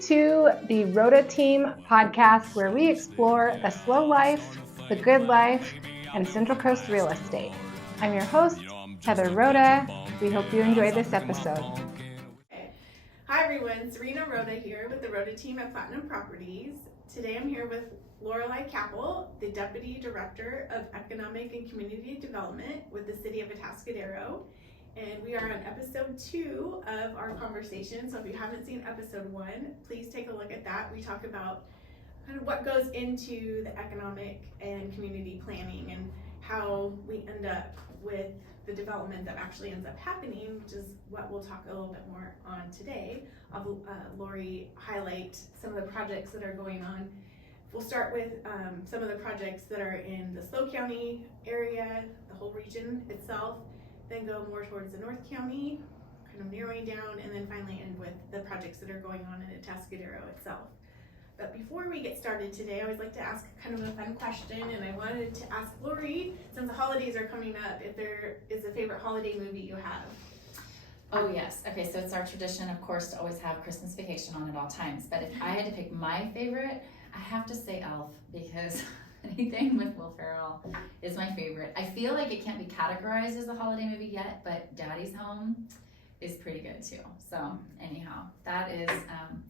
to the Roda Team podcast, where we explore the slow life, the good life, and Central Coast real estate. I'm your host, Heather Roda. We hope you enjoy this episode. Hi everyone, Serena Roda here with the Roda Team at Platinum Properties. Today I'm here with Loreli Cappel, the Deputy Director of Economic and Community Development with the City of Atascadero. And we are on episode 2 of our conversation. So if you haven't seen episode 1, please take a look at that. We talk about kind of what goes into the economic and community planning and how we end up with the development that actually ends up happening, which is what we'll talk a little bit more on today. I'll Lori highlight some of the projects that are going on. We'll start with some of the projects that are in the SLO County area, the whole region itself, then go more towards the North County, kind of narrowing down, and then finally end with the projects that are going on in Atascadero itself. But before we get started today, I always like to ask kind of a fun question, and I wanted to ask Lori, since the holidays are coming up, if there is a favorite holiday movie you have. Oh yes, okay, so it's our tradition, of course, to always have Christmas Vacation on at all times, but if I had to pick my favorite, I have to say Elf, because anything with Will Ferrell is my favorite. I feel like it can't be categorized as a holiday movie yet, but Daddy's Home is pretty good too. So anyhow, that is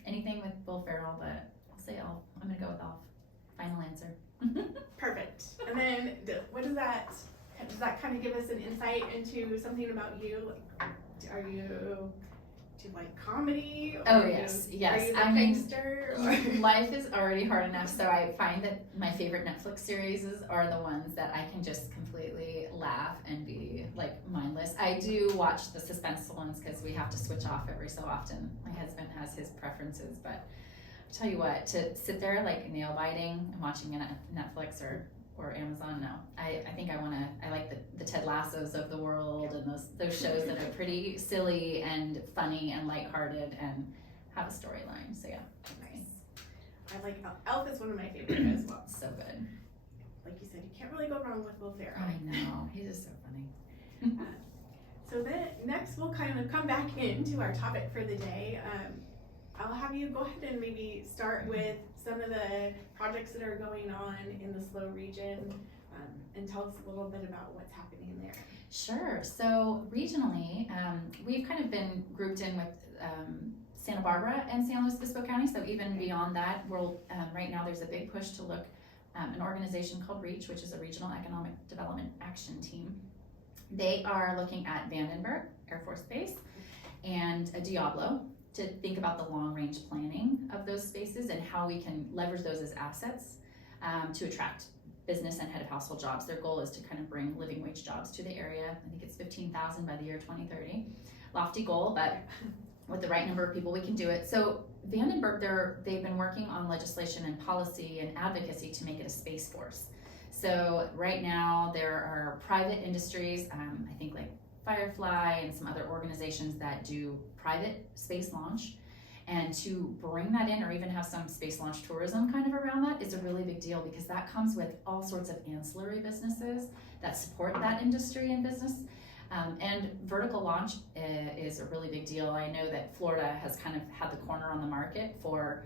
anything with Will Ferrell, but I'll say Elf. I'm gonna go with Elf. Final answer. Perfect. And then what does that kind of give us an insight into something about you? Do you like comedy? Oh yes. Are you a gangster? Life is already hard enough, so I find that my favorite Netflix series are the ones that I can just completely laugh and be like mindless. I do watch the suspenseful ones because we have to switch off every so often. My husband has his preferences, but I tell you what, to sit there like nail biting and watching a Netflix or Amazon, no. I think I like the Ted Lassos of the world and those shows that are pretty silly and funny and lighthearted and have a storyline. So yeah. Nice. I like Elf is one of my favorites as well. So good. Like you said, you can't really go wrong with Will Ferrell. I know, he's just so funny. So then next we'll kind of come back into our topic for the day. I'll have you go ahead and maybe start with some of the projects that are going on in the SLO region and tell us a little bit about what's happening there. Sure. So regionally, we've kind of been grouped in with Santa Barbara and San Luis Obispo County. So even beyond that, right now there's a big push to look an organization called REACH, which is a Regional Economic Development Action Team. They are looking at Vandenberg Air Force Base and Diablo, to think about the long-range planning of those spaces and how we can leverage those as assets to attract business and head of household jobs. Their goal is to kind of bring living wage jobs to the area. I think it's 15,000 by the year 2030. Lofty goal, but with the right number of people, we can do it. So Vandenberg, they've been working on legislation and policy and advocacy to make it a space force. So right now there are private industries, I think like Firefly and some other organizations that do private space launch, and to bring that in or even have some space launch tourism kind of around that is a really big deal, because that comes with all sorts of ancillary businesses that support that industry and business. And vertical launch is a really big deal. I know that Florida has kind of had the corner on the market for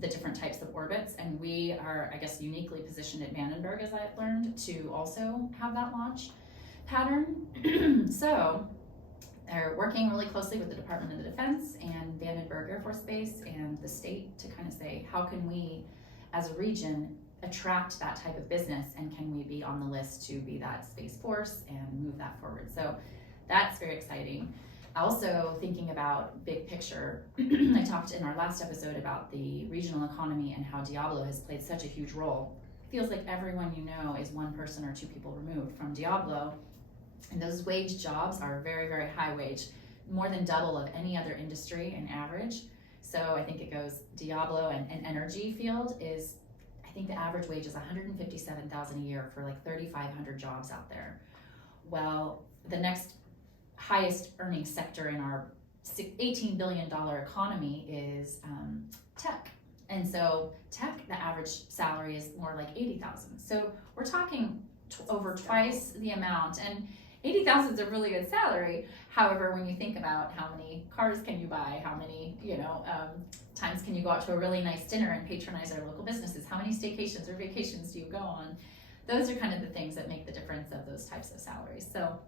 the different types of orbits, and we are, I guess, uniquely positioned at Vandenberg, as I've learned, to also have that launch pattern. So they're working really closely with the Department of the Defense and Vandenberg Air Force Base and the state to kind of say, how can we as a region attract that type of business, and can we be on the list to be that space force and move that forward? So that's very exciting. Also thinking about big picture, I talked in our last episode about the regional economy and how Diablo has played such a huge role. It feels like everyone you know is one person or two people removed from Diablo. And those wage jobs are very, very high wage, more than double of any other industry in average. So I think it goes Diablo and energy field is, I think the average wage is $157,000 a year for like 3,500 jobs out there. Well, the next highest earning sector in our $18 billion economy is tech. And so tech, the average salary is more like $80,000. So we're talking over twice the amount. And $80,000 is a really good salary. However, when you think about how many cars can you buy, how many, times can you go out to a really nice dinner and patronize our local businesses, how many staycations or vacations do you go on? Those are kind of the things that make the difference of those types of salaries. So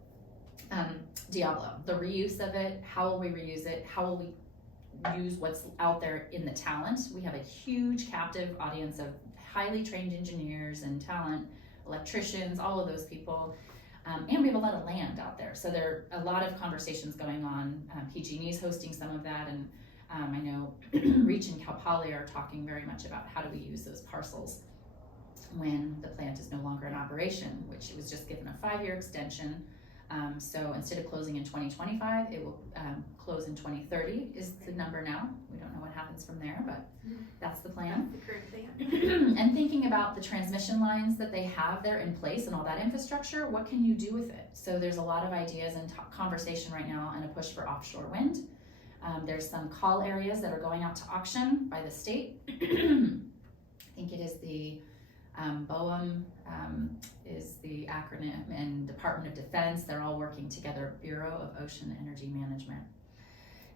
Diablo, the reuse of it, how will we reuse it? How will we use what's out there in the talent? We have a huge captive audience of highly trained engineers and talent, electricians, all of those people. And we have a lot of land out there. So there are a lot of conversations going on. PG&E is hosting some of that, and I know Reach and Cal Poly are talking very much about how do we use those parcels when the plant is no longer in operation, which it was just given a 5-year extension. So instead of closing in 2025, it will close in 2030 is the number now. We don't know what happens from there, but that's the plan. That's the current plan. And thinking about the transmission lines that they have there in place and all that infrastructure, what can you do with it? So there's a lot of ideas and conversation right now and a push for offshore wind. There's some call areas that are going out to auction by the state. I think it is the BOEM is the acronym, and Department of Defense. They're all working together. Bureau of Ocean Energy Management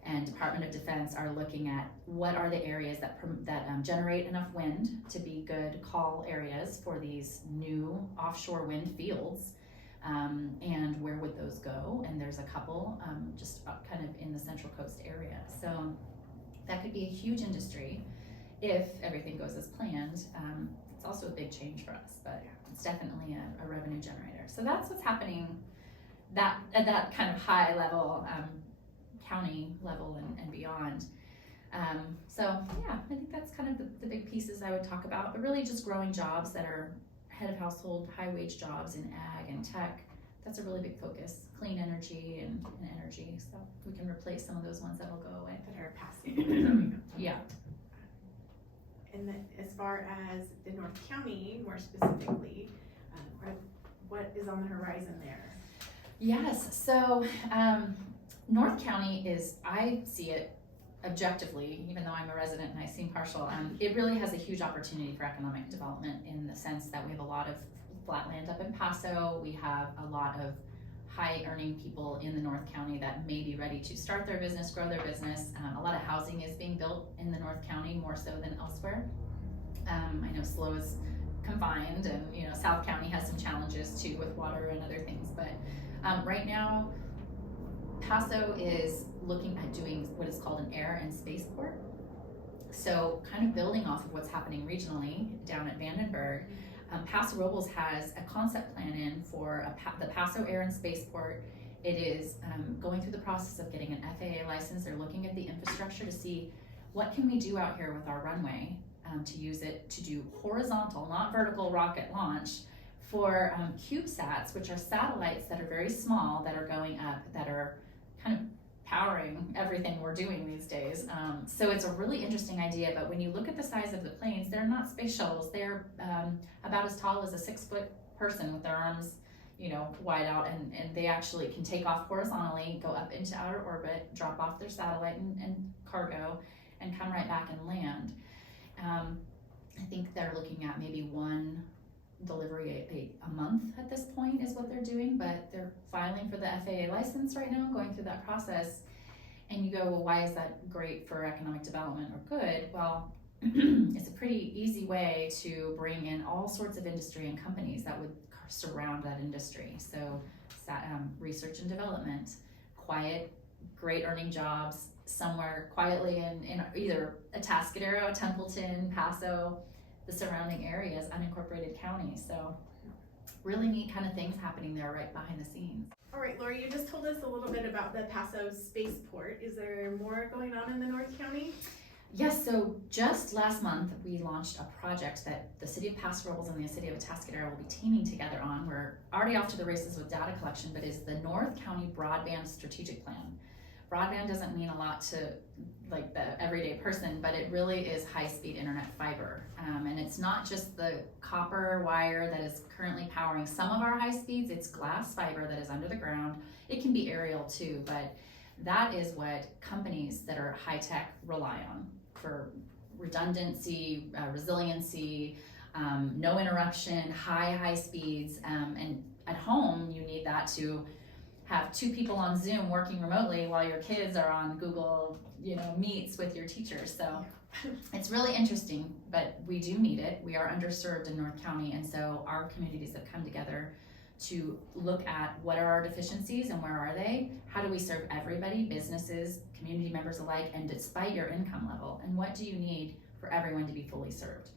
and Department of Defense are looking at what are the areas that generate enough wind to be good call areas for these new offshore wind fields, and where would those go? And there's a couple just kind of in the Central Coast area. So that could be a huge industry if everything goes as planned. It's also a big change for us, but it's definitely a revenue generator. So that's what's happening at that kind of high level, county level and beyond. So yeah, I think that's kind of the big pieces I would talk about, but really just growing jobs that are head of household, high wage jobs in ag and tech. That's a really big focus. Clean energy and energy. So we can replace some of those ones that'll go away. That are passing. Yeah. And then as far as the North County, more specifically, what is on the horizon there? Yes, so North County is, I see it objectively, even though I'm a resident and I seem partial, it really has a huge opportunity for economic development in the sense that we have a lot of flat land up in Paso. We have a lot of high earning people in the North County that may be ready to start their business, grow their business. A lot of housing is being built in the North County more so than elsewhere. I know SLO is confined, and South County has some challenges too with water and other things, but right now Paso is looking at doing what is called an air and spaceport. So kind of building off of what's happening regionally down at Vandenberg, Paso Robles has a concept plan in for the Paso Air and Spaceport. It is going through the process of getting an FAA license. They're looking at the infrastructure to see what can we do out here with our runway to use it to do horizontal, not vertical rocket launch for CubeSats, which are satellites that are very small that are going up, that are kind of powering everything we're doing these days. So it's a really interesting idea, but when you look at the size of the planes, they're not space shuttles. They're about as tall as a 6-foot person with their arms, wide out, and they actually can take off horizontally, go up into outer orbit, drop off their satellite and cargo, and come right back and land. I think they're looking at maybe one delivery a month at this point is what they're doing, but they're filing for the FAA license right now, going through that process. And you go, well, why is that great for economic development or good? Well, it's a pretty easy way to bring in all sorts of industry and companies that would surround that industry. So research and development, quiet, great earning jobs somewhere quietly in either Atascadero, Templeton, Paso, the surrounding areas, unincorporated counties. So really neat kind of things happening there right behind the scenes. All right, Lori, you just told us a little bit about the Paso Spaceport. Is there more going on in the North County? Yes, so just last month we launched a project that the City of Paso Robles and the City of Atascadero will be teaming together on. We're already off to the races with data collection, but is the North County Broadband Strategic Plan. Broadband doesn't mean a lot to like the everyday person, but it really is high-speed internet fiber. And it's not just the copper wire that is currently powering some of our high speeds, it's glass fiber that is under the ground. It can be aerial too, but that is what companies that are high-tech rely on for redundancy, resiliency, no interruption, high speeds, and at home you need that to have 2 people on Zoom working remotely while your kids are on Google, Meets with your teachers. So it's really interesting, but we do need it. We are underserved in North County, and so our communities have come together to look at what are our deficiencies and where are they? How do we serve everybody, businesses, community members alike, and despite your income level? And what do you need for everyone to be fully served?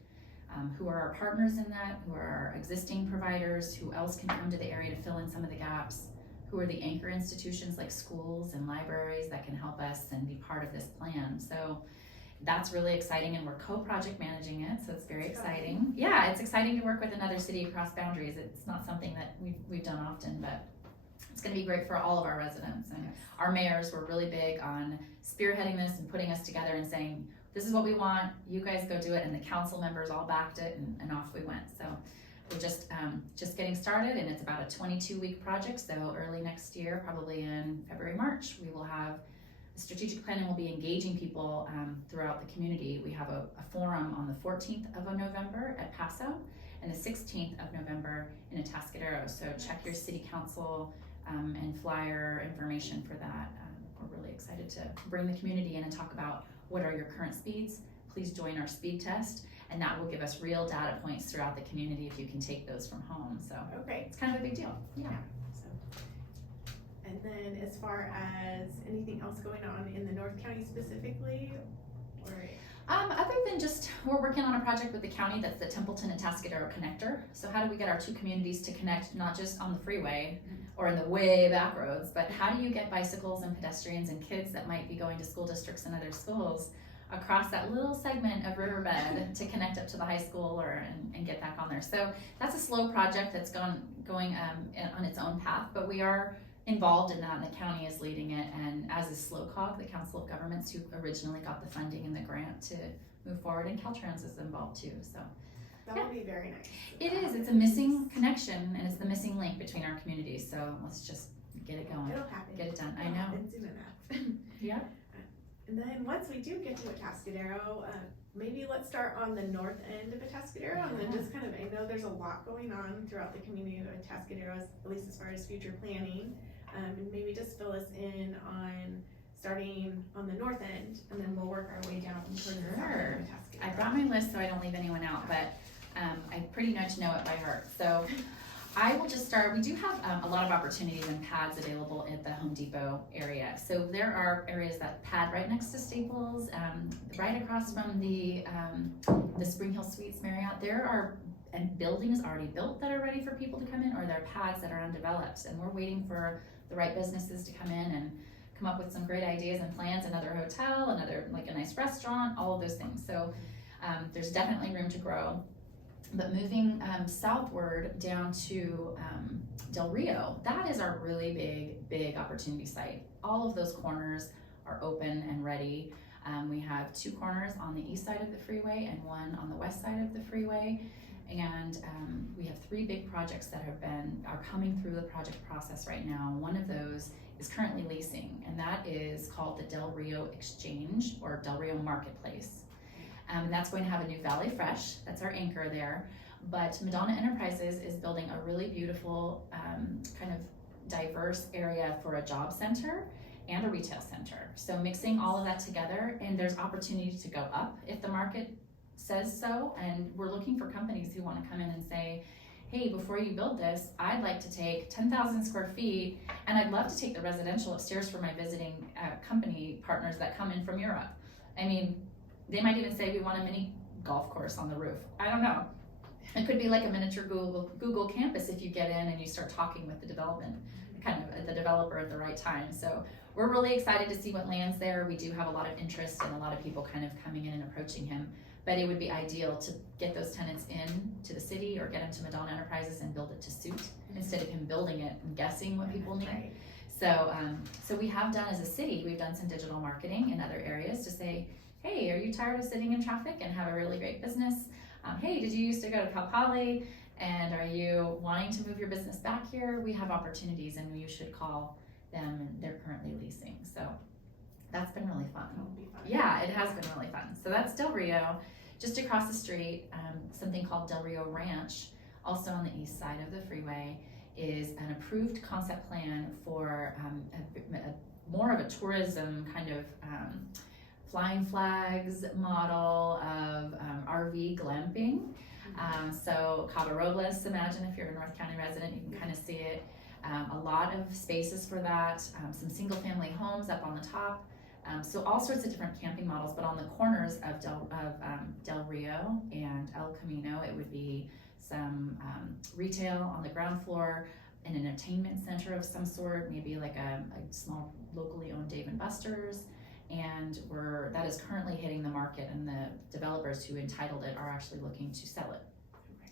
Who are our partners in that? Who are our existing providers? Who else can come to the area to fill in some of the gaps? Who are the anchor institutions like schools and libraries that can help us and be part of this plan? So that's really exciting, and we're co-project managing it, so it's very exciting. Yeah, it's exciting to work with another city across boundaries. It's not something that we've done often, but it's going to be great for all of our residents. And our mayors were really big on spearheading this and putting us together and saying, this is what we want, you guys go do it, and the council members all backed it, and off we went. So we're just getting started, and it's about a 22-week project, so early next year, probably in February, March, we will have strategic planning. Will be engaging people throughout the community. We have a forum on the 14th of November at Paso and the 16th of November in Atascadero. So check your city council and flyer information for that. We're really excited to bring the community in and talk about what are your current speeds. Please join our speed test, and that will give us real data points throughout the community if you can take those from home. So it's kind of a big deal. Yeah. And then as far as anything else going on in the North County specifically, or? Other than just, we're working on a project with the county that's the Templeton Atascadero connector. So how do we get our 2 communities to connect, not just on the freeway or in the way back roads, but how do you get bicycles and pedestrians and kids that might be going to school districts and other schools across that little segment of riverbed to connect up to the high school and get back on there. So that's a slow project that's going on its own path, but we are involved in that, and the county is leading it, and as is SLOCOG, the Council of Governments, who originally got the funding and the grant to move forward, and Caltrans is involved too. So that would be very nice. It is. It's a missing connection, and it's the missing link between our communities. So let's just get it going. It'll happen. Get it done. It'll I know. happen soon enough. Yeah. And then once we do get to Atascadero, maybe let's start on the north end of Atascadero, and then just I know there's a lot going on throughout the community of Atascadero, at least as far as future planning. And maybe just fill us in on starting on the north end, and then we'll work our way down towards the south end of Atascadero. I brought my list so I don't leave anyone out, but I pretty much know it by heart. So I will just start. We do have a lot of opportunities and pads available at the Home Depot area. So there are areas that pad right next to Staples, right across from the Spring Hill Suites Marriott. There are buildings already built that are ready for people to come in, or there are pads that are undeveloped, and we're waiting for the right businesses to come in and come up with some great ideas and plans, another hotel, another like a nice restaurant, all of those things. So there's definitely room to grow. But moving southward down to Del Rio, that is our really big opportunity site. All of those corners are open and ready. We have 2 corners on the east side of the freeway and 1 on the west side of the freeway. And we have 3 big projects that are coming through the project process right now. One of those is currently leasing, and that is called the Del Rio Exchange, or Del Rio Marketplace. And that's going to have a new Valley Fresh, that's our anchor there. But Madonna Enterprises is building a really beautiful kind of diverse area for a job center and a retail center. So mixing all of that together, and there's opportunity to go up if the market says so, and we're looking for companies who want to come in and say, hey, before you build this, I'd like to take 10,000 square feet, and I'd love to take the residential upstairs for my visiting company partners that come in from Europe. I mean, they might even say we want a mini golf course on the roof. I don't know. It could be like a miniature Google campus if you get in and you start talking with the the developer at the right time. So we're really excited to see what lands there. We do have a lot of interest and a lot of people kind of coming in and approaching him. But it would be ideal to get those tenants in to the city or get them to Madonna Enterprises and build it to suit instead of him building it and guessing what people need. Right. So we have done as a city, we've done some digital marketing in other areas to say, hey, are you tired of sitting in traffic and have a really great business? Hey, did you used to go to Cal Poly, and are you wanting to move your business back here? We have opportunities, and you should call them, and they're currently leasing. So that's been really fun. That'll be fun. Yeah, it has been really fun. So that's Del Rio. Just across the street, something called Del Rio Ranch, also on the east side of the freeway, is an approved concept plan for more of a tourism kind of flying flags model of RV glamping. So Cabo Robles, imagine if you're a North County resident, you can kind of see it. A lot of spaces for that, some single family homes up on the top. So all sorts of different camping models, but on the corners of Del Rio and El Camino, it would be some retail on the ground floor, an entertainment center of some sort, maybe like a small locally owned Dave & Buster's. And that is currently hitting the market, and the developers who entitled it are actually looking to sell it.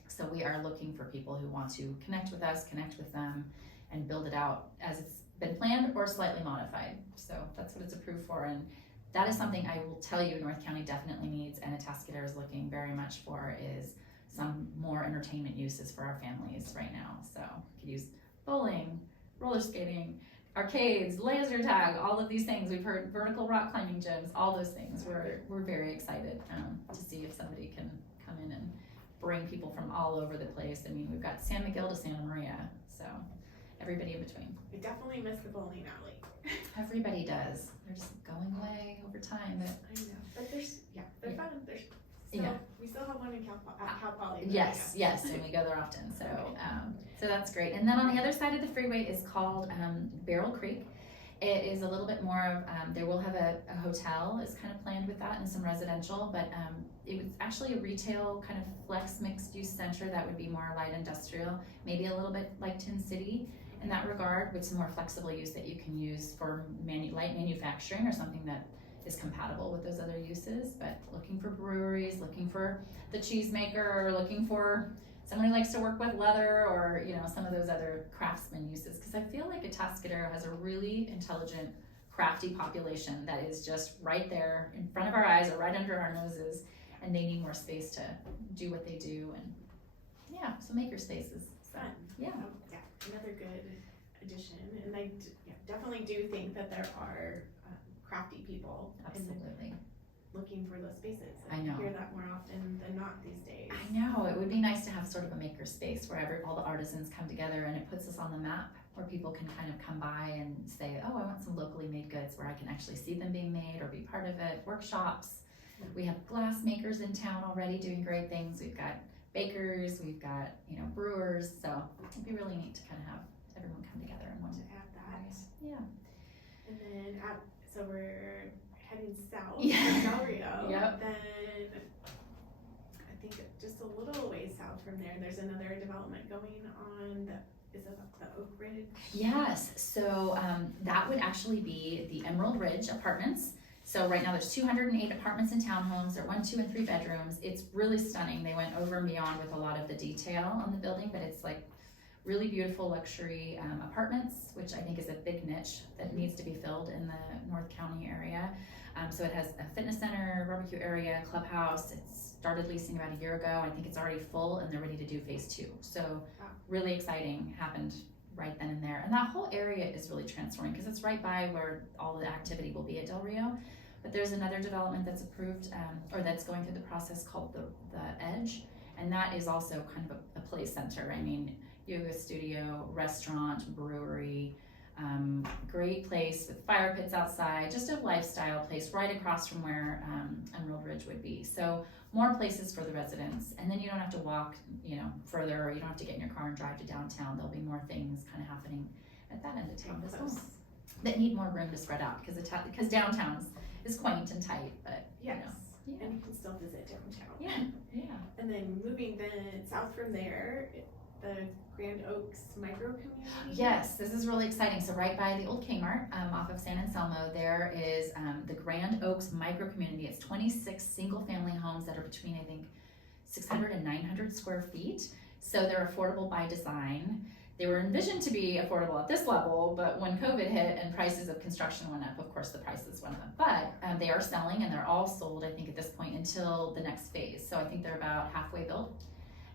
So we are looking for people who want to connect with us, connect with them, and build it out as it's been planned or slightly modified. So that's what it's approved for, and that is something I will tell you North County definitely needs, and Atascadero is looking very much for, is some more entertainment uses for our families right now. So we could use bowling, roller skating, arcades, laser tag, all of these things. We've heard vertical rock climbing gyms, all those things. We're very excited to see if somebody can come in and bring people from all over the place. I mean, we've got San Miguel to Santa Maria, so everybody in between. I definitely miss the bowling alley. Everybody does. They're just going away over time, but I know, but they're fun. There's we still have one in Cal Poly. Yes, and we go there often. So, so that's great. And then on the other side of the freeway is called Barrel Creek. It is a little bit more of, they will have a hotel is kind of planned with that, and some residential, but it was actually a retail kind of flex mixed use center that would be more light industrial, maybe a little bit like Tin City in that regard, with some more flexible use that you can use for light manufacturing or something that is compatible with those other uses. But looking for breweries, looking for the cheesemaker, or looking for someone who likes to work with leather, or some of those other craftsman uses, because I feel like Atascadero has a really intelligent, crafty population that is just right there in front of our eyes or right under our noses, and they need more space to do what they do. And so maker spaces. So, fun. Another good addition. And I definitely do think that there are crafty people Absolutely. Looking for those spaces. I know. Hear that more often than not these days. I know. It would be nice to have sort of a maker space where all the artisans come together, and it puts us on the map where people can kind of come by and say, oh, I want some locally made goods, where I can actually see them being made or be part of it. Workshops. We have glass makers in town already doing great things. We've got bakers, we've got brewers, so it'd be really neat to kind of have everyone come together in one. To add that. Yeah. And then so we're heading south Yeah. to Del Rio. Yep. Then I think just a little ways south from there's another development going on. Is it the Oak Ridge? Yes. So that would actually be the Emerald Ridge Apartments. So right now there's 208 apartments and townhomes. They're 1, 2, and 3 bedrooms. It's really stunning. They went over and beyond with a lot of the detail on the building, but it's like really beautiful luxury apartments, which I think is a big niche that needs to be filled in the North County area. So it has a fitness center, barbecue area, clubhouse. It started leasing about a year ago. I think it's already full, and they're ready to do phase 2. So really exciting happened right then and there. And that whole area is really transforming because it's right by where all the activity will be at Del Rio. But there's another development that's approved, or that's going through the process, called the Edge. And that is also kind of a play center. I mean, yoga studio, restaurant, brewery, great place with fire pits outside, just a lifestyle place right across from where Emerald Ridge would be. So more places for the residents, and then you don't have to walk further, or you don't have to get in your car and drive to downtown. There'll be more things kind of happening at that end of town as well that need more room to spread out, because downtown is quaint and tight, but and you can still visit downtown. Yeah. And then moving south from there, the Grand Oaks micro community. Yes, this is really exciting. So right by the old Kmart off of San Anselmo, there is the Grand Oaks micro community. It's 26 single family homes that are between, I think, 600 and 900 square feet. So they're affordable by design. They were envisioned to be affordable at this level, but when COVID hit and prices of construction went up, of course the prices went up. But they are selling, and they're all sold, I think, at this point until the next phase. So I think they're about halfway built.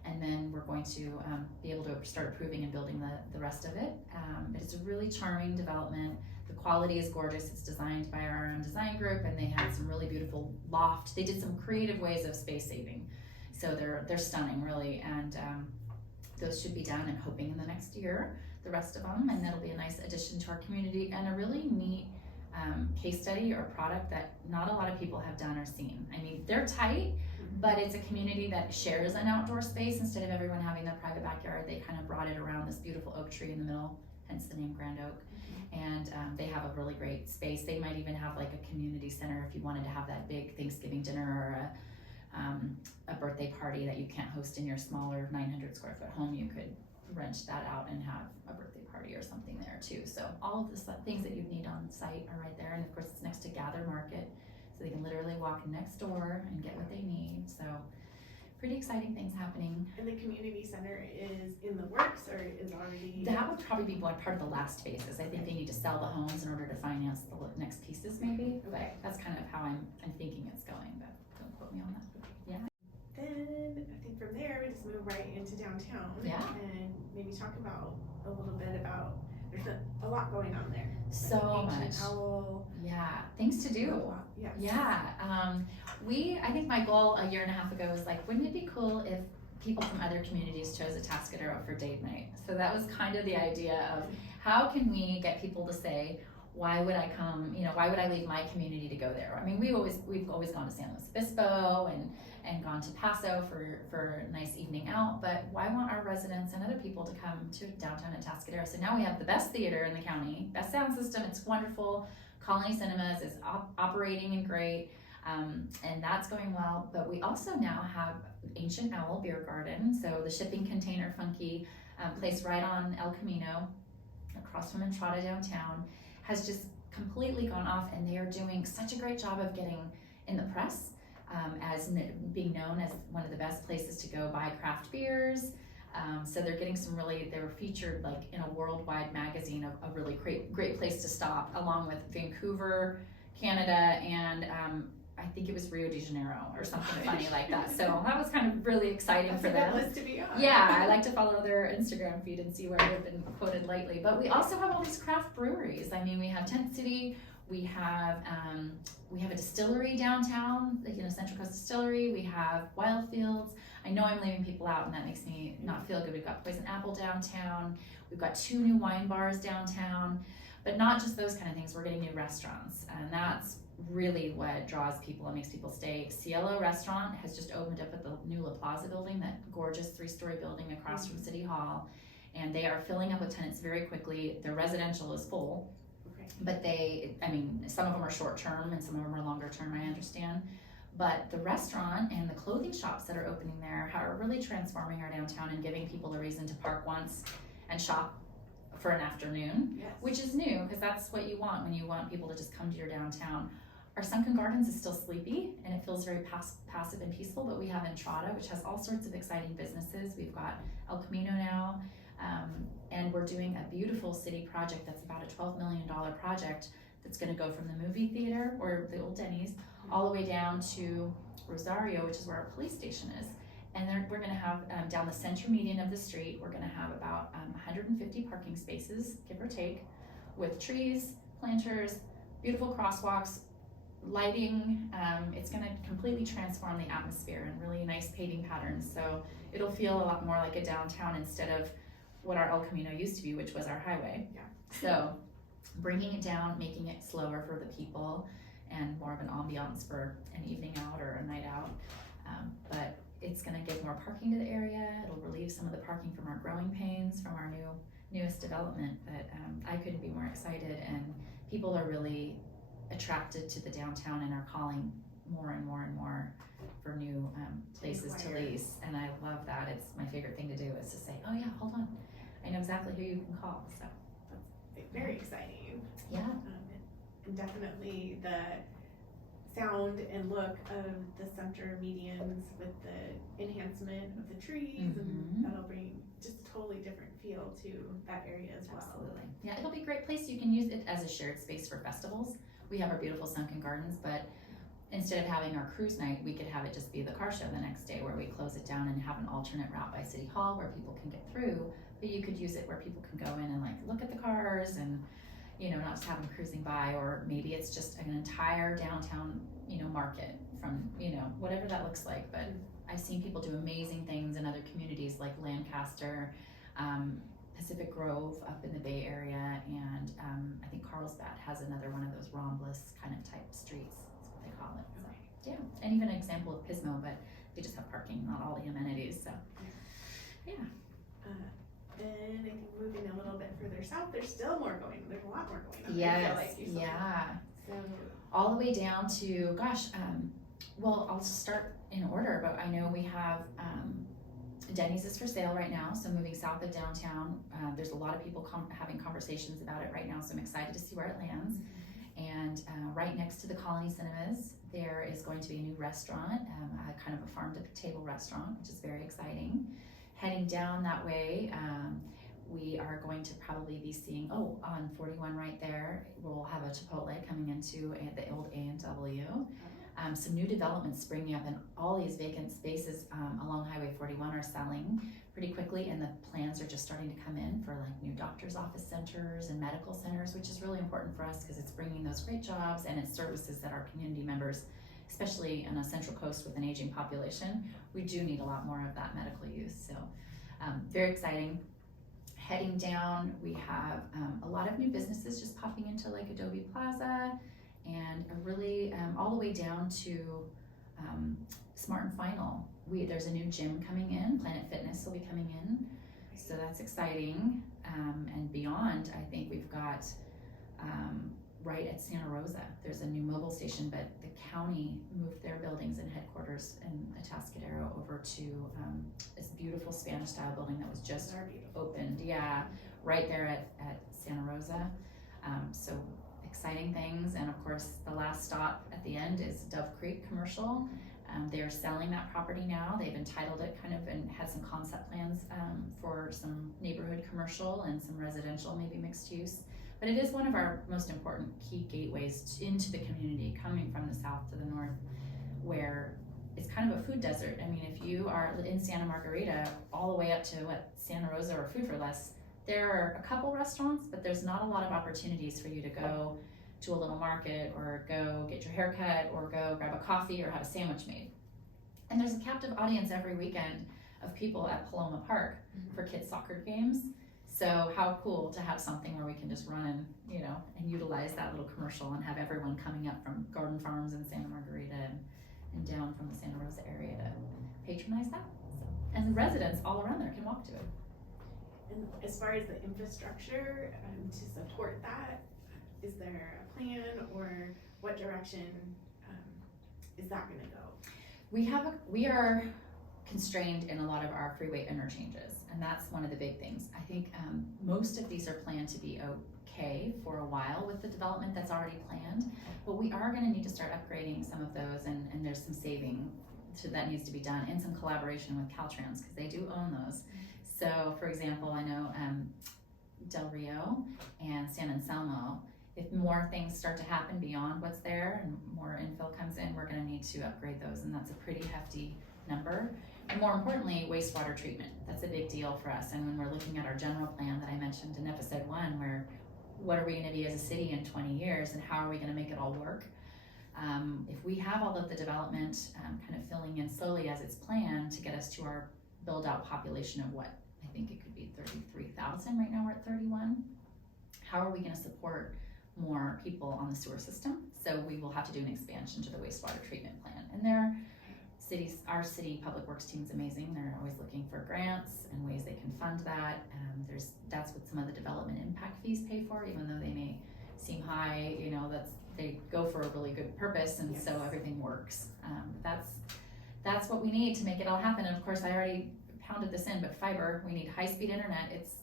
And then we're going to be able to start approving and building the rest of it. But it's a really charming development. The quality is gorgeous. It's designed by our own design group, and they had some really beautiful loft. They did some creative ways of space saving. So they're stunning, really. And Those should be done, I'm hoping in the next year, the rest of them, and that'll be a nice addition to our community and a really neat case study or product that not a lot of people have done or seen. I mean, they're tight, but it's a community that shares an outdoor space. Instead of everyone having their private backyard, they kind of brought it around this beautiful oak tree in the middle, hence the name Grand Oak. And they have a really great space. They might even have like a community center if you wanted to have that big Thanksgiving dinner or a birthday party that you can't host in your smaller 900 square foot home. You could rent that out and have a birthday party or something there too. So all of the things that you need on site are right there. And of course it's next to Gather Market, so they can literally walk next door and get what they need. So pretty exciting things happening. And the community center is in the works or is already? That would probably be one part of the last phases. I think they need to sell the homes in order to finance the next pieces maybe. But that's kind of how I'm thinking it's going, but don't quote me on that. Yeah. Then I think from there we just move right into downtown. Yeah. And maybe talk about a little bit about, there's a lot going on there. So Ancient much. Owl. Yeah, things to do. Yes. Yeah, I think my goal a year and a half ago was like, wouldn't it be cool if people from other communities chose Atascadero for date night? So that was kind of the idea of how can we get people to say, why would I come, why would I leave my community to go there? I mean, we've always gone to San Luis Obispo and gone to Paso for a nice evening out, but why want our residents and other people to come to downtown Atascadero? So now we have the best theater in the county, best sound system, it's wonderful. Colony Cinemas is operating and great, and that's going well, but we also now have Ancient Owl Beer Garden, so the shipping container funky place right on El Camino, across from Entrada downtown, has just completely gone off, and they are doing such a great job of getting in the press, as being known as one of the best places to go buy craft beers. So they're getting they were featured like in a worldwide magazine, a really great place to stop, along with Vancouver, Canada, and I think it was Rio de Janeiro or something funny like that. So that was kind of really exciting for them. List to be on. Yeah, I like to follow their Instagram feed and see where they've been quoted lately. But we also have all these craft breweries. I mean, we have Tent City, we have a distillery downtown, Central Coast Distillery. We have Wildfields. I know I'm leaving people out, and that makes me not feel good. We've got Poison Apple downtown. We've got 2 new wine bars downtown, but not just those kind of things. We're getting new restaurants, and that's really what draws people and makes people stay. Cielo Restaurant has just opened up at the new La Plaza building, that gorgeous 3-story building across from City Hall, and they are filling up with tenants very quickly. Their residential is full, but some of them are short term and some of them are longer term, I understand. But the restaurant and the clothing shops that are opening there are really transforming our downtown and giving people a reason to park once and shop for an afternoon, Yes. which is new because that's what you want when you want people to just come to your downtown. Our Sunken Gardens is still sleepy and it feels very passive and peaceful, but we have Entrada, which has all sorts of exciting businesses. We've got El Camino now, and we're doing a beautiful city project that's about a $12 million project that's going to go from the movie theater or the old Denny's all the way down to Rosario, which is where our police station is. And we're going to have, down the center median of the street, we're going to have about 150 parking spaces, give or take, with trees, planters, beautiful crosswalks, lighting. It's going to completely transform the atmosphere and really nice paving patterns. So it'll feel a lot more like a downtown instead of what our El Camino used to be, which was our highway. Yeah. So bringing it down, making it slower for the people, and more of an ambiance for an evening out or a night out. But it's going to give more parking to the area. It'll relieve some of the parking from our growing pains from our newest development. But I couldn't be more excited, and people are really attracted to the downtown and are calling more and more and more for new places to lease. And I love that. It's my favorite thing to do is to say, oh yeah, hold on, I know exactly who you can call. So That's very exciting. yeah. And definitely the sound and look of the center medians with the enhancement of the trees, and that'll bring just a totally different feel to that area as well. Absolutely. Yeah, it'll be a great place. You can use it as a shared space for festivals. We have our beautiful Sunken Gardens, but instead of having our cruise night, we could have it just be the car show the next day where we close it down and have an alternate route by City Hall where people can get through, but you could use it where people can go in and like look at the cars and, not just have them cruising by, or maybe it's just an entire downtown, market from, whatever that looks like. But I've seen people do amazing things in other communities like Lancaster, Pacific Grove up in the Bay Area, and I think Carlsbad has another one of those Robles kind of type streets, that's what they call it. So, yeah, and even an example of Pismo, but they just have parking, not all the amenities, so yeah. And I think moving a little bit further south, there's still more going, there's a lot more going on. Yes, I feel like yeah. So All the way down to, gosh, well, I'll start in order, but I know we have Denny's is for sale right now, so moving south of downtown. There's a lot of people having conversations about it right now, so I'm excited to see where it lands. And right next to the Colony Cinemas, there is going to be a new restaurant, kind of a farm-to-table restaurant, which is very exciting. Heading down that way, we are going to probably be seeing, on 41 right there, we'll have a Chipotle coming into the old A&W. Some new developments springing up, and all these vacant spaces along Highway 41 are selling pretty quickly, and the plans are just starting to come in for like new doctor's office centers and medical centers, which is really important for us because it's bringing those great jobs and it's services that our community members, especially in a Central Coast with an aging population, we do need a lot more of that medical use. So very exciting. Heading down, we have a lot of new businesses just popping into like Adobe Plaza, and a really all the way down to Smart and Final. There's a new gym coming in, Planet Fitness will be coming in, so that's exciting. And beyond, I think we've got right at Santa Rosa, there's a new mobile station, but the county moved their buildings and headquarters in Atascadero over to this beautiful Spanish style building that was just opened, yeah, right there at Santa Rosa. So exciting things, and of course the last stop at the end is Dove Creek Commercial. They are selling that property now. They've entitled it kind of and had some concept plans for some neighborhood commercial and some residential, maybe mixed use. But it is one of our most important key gateways into the community, coming from the south to the north, where it's kind of a food desert. I mean, if you are in Santa Margarita all the way up to Santa Rosa or Food for Less, there are a couple restaurants, but there's not a lot of opportunities for you to go to a little market or go get your hair cut or go grab a coffee or have a sandwich made. And there's a captive audience every weekend of people at Paloma Park for kids' soccer games. So how cool to have something where we can just run and, and utilize that little commercial and have everyone coming up from Garden Farms and Santa Margarita and down from the Santa Rosa area to patronize that. So, and the residents all around there can walk to it. And as far as the infrastructure to support that, is there a plan, or what direction is that going to go? We are constrained in a lot of our freeway interchanges, and that's one of the big things. I think most of these are planned to be okay for a while with the development that's already planned, but we are going to need to start upgrading some of those, and there's some saving that needs to be done, and some collaboration with Caltrans because they do own those. So for example, I know Del Rio and San Anselmo, if more things start to happen beyond what's there and more infill comes in, we're going to need to upgrade those, and that's a pretty hefty number. And more importantly, wastewater treatment. That's a big deal for us. And when we're looking at our general plan that I mentioned in episode 1, where what are we going to be as a city in 20 years and how are we going to make it all work? If we have all of the development kind of filling in slowly as it's planned to get us to our build out population of what I think it could be 33,000, right now we're at 31. How are we going to support more people on the sewer system? So we will have to do an expansion to the wastewater treatment plant. And our city public works team is amazing. They're always looking for grants and ways they can fund that. That's what some of the development impact fees pay for, even though they may seem high, they go for a really good purpose, and so everything works. That's what we need to make it all happen. And of course, I already pounded this in, but fiber, we need high-speed internet. It's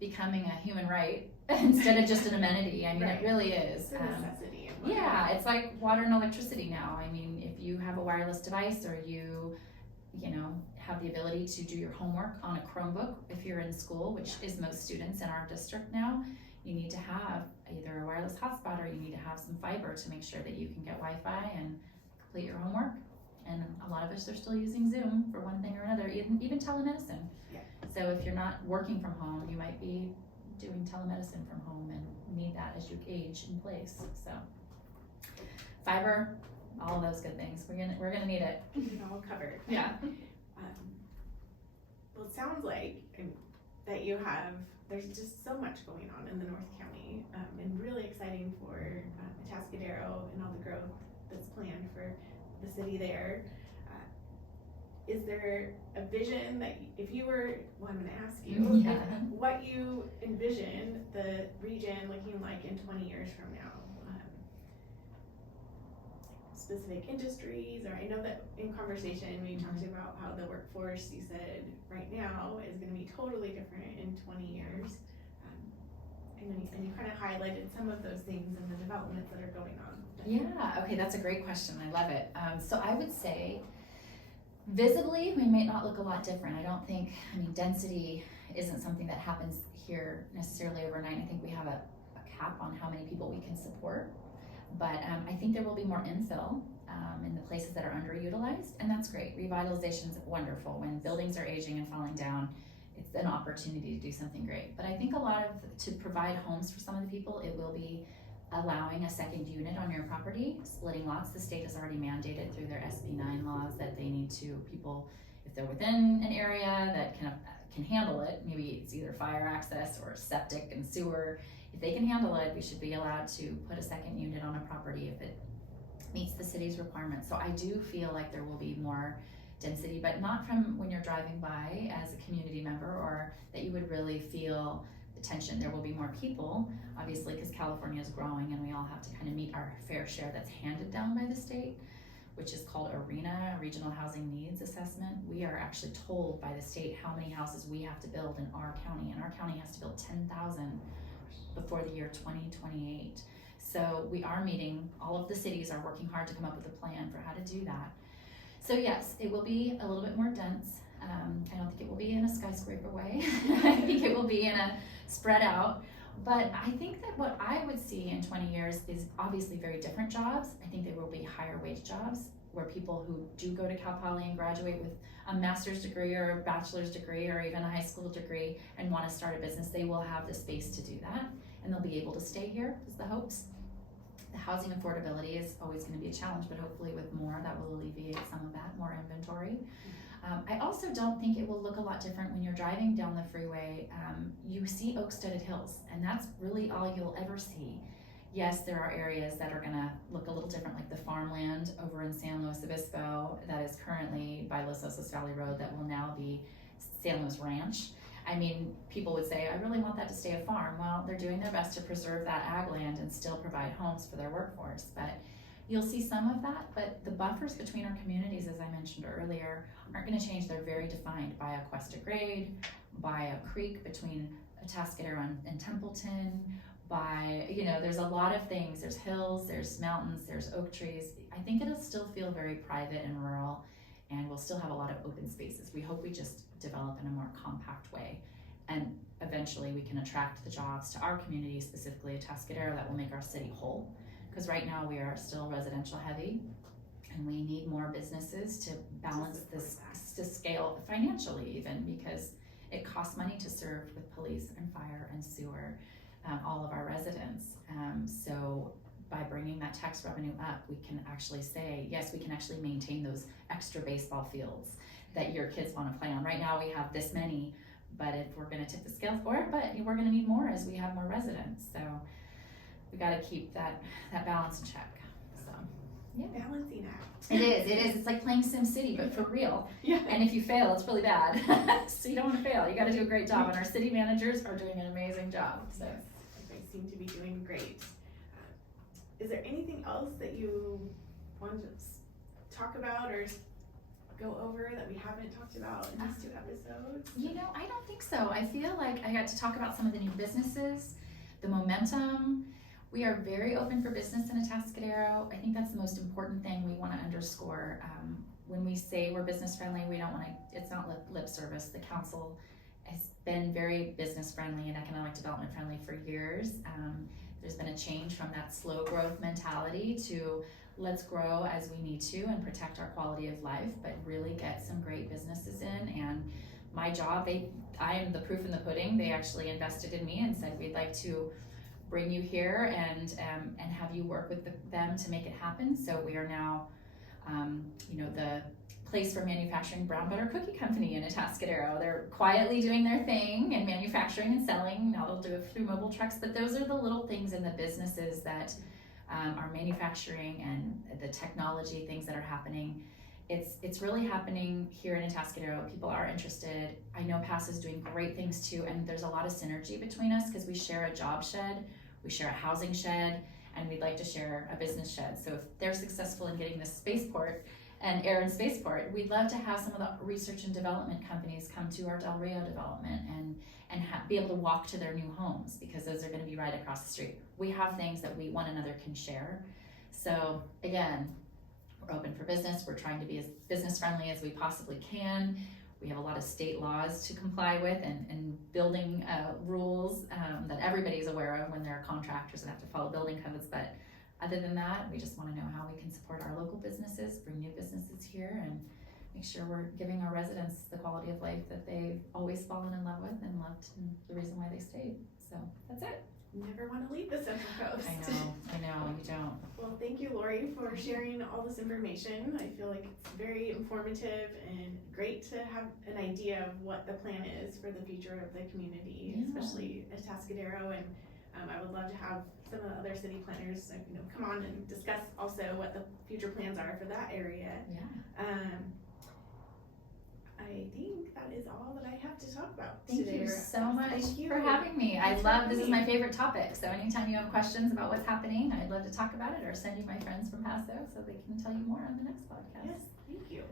becoming a human right instead of just an amenity. I mean, It really is. It's a necessity. Yeah, it's like water and electricity now. I mean, if you have a wireless device, or you have the ability to do your homework on a Chromebook if you're in school, which is most students in our district now, you need to have either a wireless hotspot or you need to have some fiber to make sure that you can get Wi-Fi and complete your homework. And a lot of us are still using Zoom for one thing or another, even telemedicine. Yeah. So if you're not working from home, you might be doing telemedicine from home and need that as you age in place. So fiber, all of those good things. We're gonna need it. Keep it all covered. Yeah. Well, it sounds like that there's just so much going on in the North County, and really exciting for Atascadero and all the growth that's planned for the city there. Is there a vision that I'm going to ask you, Yeah. what you envision the region looking like in 20 years from now? Specific industries, or I know that in conversation we talked about how the workforce, you said right now is going to be totally different in 20 years. And you kind of highlighted some of those things and the developments that are going on. Yeah, okay, that's a great question. I love it. So I would say visibly, we may not look a lot different. Density isn't something that happens here necessarily overnight. I think we have a cap on how many people we can support. But I think there will be more infill in the places that are underutilized, and that's great. Revitalization is wonderful. When buildings are aging and falling down, it's an opportunity to do something great. But I think to provide homes for some of the people, it will be allowing a second unit on your property, splitting lots. The state has already mandated through their SB 9 laws that they need to, people, if they're within an area that can handle it, maybe it's either fire access or septic and sewer, if they can handle it, we should be allowed to put a second unit on a property if it meets the city's requirements. So I do feel like there will be more density, but not from when you're driving by as a community member, or that you would really feel the tension. There will be more people, obviously, because California is growing and we all have to kind of meet our fair share that's handed down by the state, which is called ARENA, Regional Housing Needs Assessment. We are actually told by the state how many houses we have to build in our county, and our county has to build 10,000 before the year 2028. So we are meeting, all of the cities are working hard to come up with a plan for how to do that. So yes, it will be a little bit more dense. I don't think it will be in a skyscraper way. I think it will be in a spread out. But I think that what I would see in 20 years is obviously very different jobs. I think there will be higher wage jobs where people who do go to Cal Poly and graduate with a master's degree or a bachelor's degree or even a high school degree and want to start a business, they will have the space to do that, and they'll be able to stay here is the hopes. The housing affordability is always going to be a challenge, but hopefully with more that will alleviate some of that, more inventory. I also don't think it will look a lot different when you're driving down the freeway. You see oak-studded hills, and that's really all you'll ever see. Yes, there are areas that are gonna look a little different, like the farmland over in San Luis Obispo that is currently by Los Osos Valley Road that will now be San Luis Ranch. I mean, people would say, I really want that to stay a farm. Well, they're doing their best to preserve that ag land and still provide homes for their workforce. But you'll see some of that, but the buffers between our communities, as I mentioned earlier, aren't gonna change. They're very defined by a cuesta grade, by a creek between Atascadero and Templeton, by, there's a lot of things. There's hills, there's mountains, there's oak trees. I think it'll still feel very private and rural, and we'll still have a lot of open spaces. We hope we just develop in a more compact way, and eventually we can attract the jobs to our community, specifically Atascadero, that will make our city whole. Because right now we are still residential heavy, and we need more businesses to balance this, to scale financially even, because it costs money to serve with police and fire and sewer, all of our residents. So by bringing that tax revenue up, we can actually say, yes, we can actually maintain those extra baseball fields that your kids want to play on. Right now we have this many, but if we're gonna tip the scale for it, but we're gonna need more as we have more residents. So we gotta keep that balance in check. So yeah. Balancing act. It is. It's like playing Sim City, but for real. Yeah. And if you fail, it's really bad. So you don't want to fail. You got to do a great job, and our city managers are doing an amazing job. So Yes, they seem to be doing great. Is there anything else that you want to talk about or go over that we haven't talked about in these 2 episodes? I don't think so. I feel like I got to talk about some of the new businesses, the momentum. We are very open for business in Atascadero. I think that's the most important thing we want to underscore. When we say we're business friendly, we don't want to, it's not lip service. The council has been very business friendly and economic development friendly for years. There's been a change from that slow growth mentality to let's grow as we need to and protect our quality of life, but really get some great businesses in. And my job, I am the proof in the pudding. They actually invested in me and said, we'd like to bring you here and have you work with them to make it happen. So we are now, the place for manufacturing brown butter cookie company in Atascadero. They're quietly doing their thing and manufacturing and selling. Now they'll do it through mobile trucks, but those are the little things in the businesses that are manufacturing and the technology things that are happening. It's really happening here in Atascadero. People are interested. I know Paso is doing great things too, and there's a lot of synergy between us because we share a job shed, we share a housing shed, and we'd like to share a business shed. So if they're successful in getting this spaceport and air and spaceport, we'd love to have some of the research and development companies come to our Del Rio development and be able to walk to their new homes, because those are going to be right across the street. We have things that we one another can share. So again, we're open for business. We're trying to be as business friendly as we possibly can. We have a lot of state laws to comply with and building rules that everybody's aware of when they're contractors and have to follow building codes. But other than that, we just want to know how we can support our local businesses, bring new businesses here, and make sure we're giving our residents the quality of life that they've always fallen in love with and loved, and the reason why they stayed. So that's it. Never want to leave the Central Coast. I know, you don't. Well, thank you, Lori, for sharing all this information. I feel like it's very informative and great to have an idea of what the plan is for the future of the community, especially Atascadero. And I would love to have some of the other city planners, come on and discuss also what the future plans are for that area. Yeah. I think that is all that I have to talk about Thank today. you so much Thank you for having me. This is my favorite topic. So anytime you have questions about what's happening, I'd love to talk about it or send you my friends from Paso so they can tell you more on the next podcast. Yes, thank you.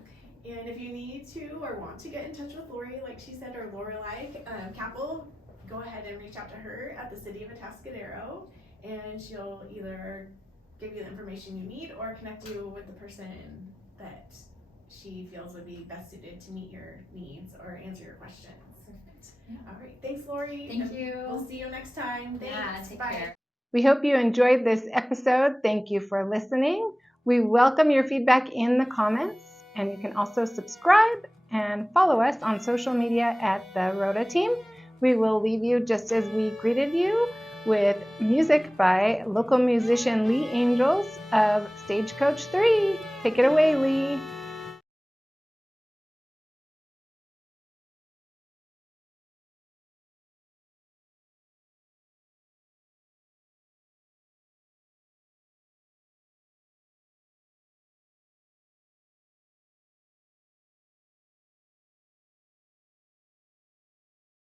And if you need to or want to get in touch with Lori, like she said, or Loreli Cappel, go ahead and reach out to her at the City of Atascadero, and she'll either give you the information you need or connect you with the person that she feels would be best suited to meet your needs or answer your questions. Perfect. Yeah. All right. Thanks, Lori. Thank you. We'll see you next time. Thanks. Yeah, take Bye. care. We hope you enjoyed this episode. Thank you for listening. We welcome your feedback in the comments, and you can also subscribe and follow us on social media at the Roda Team. We will leave you just as we greeted you with music by local musician Lee Angels of Stagecoach 3. Take it away, Lee.